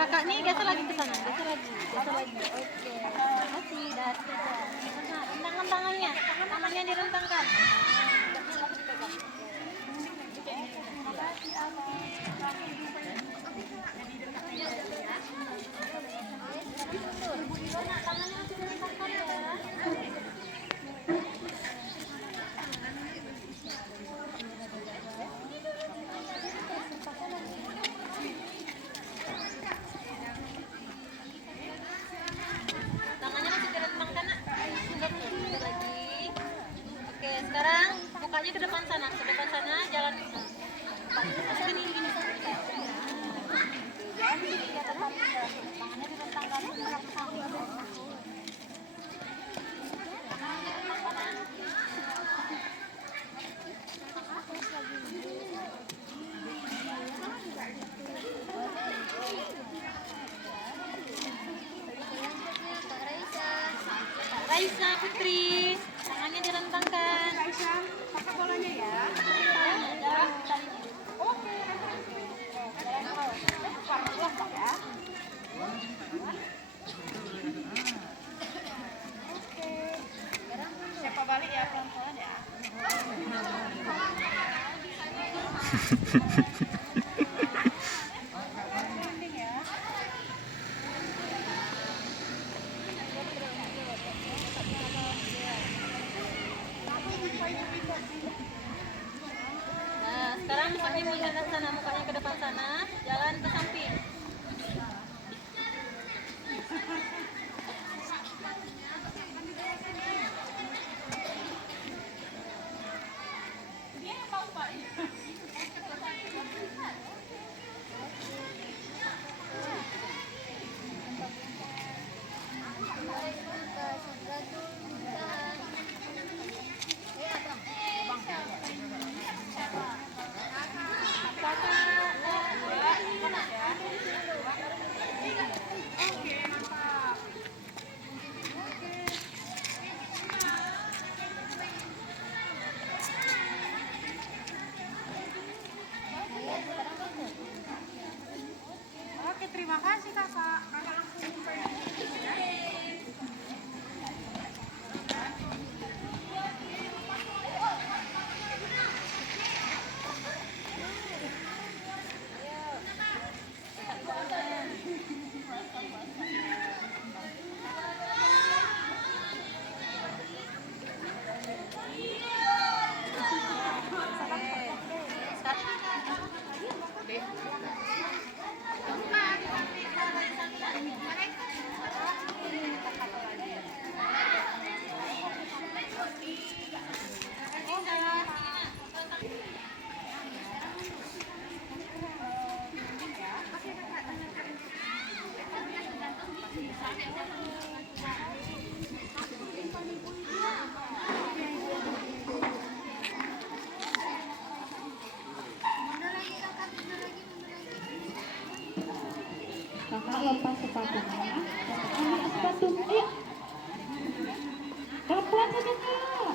Kakak nih geser lagi ke sana, geser lagi. Oke. Masih rentangkan tangannya direntangkan. Tangannya masih direntangkan ya. Sekarang mukanya ke depan sana, jangan gini. Tangannya direntangkan. Raisa Putri, tangannya direntangkan. Raisa, pakai bolanya ya. Oke. Ya. Oke. Siapa balik ya pelan-pelan ya. Nah, sekarang mukanya menghadap sana, mukanya ke depan sana, jalan ke samping. Oke, terima kasih kakak. Kakak langsung buka ya. Kakak lepas sepatunya, ambil sepatu. Ayo, pelan-pelan saja kak.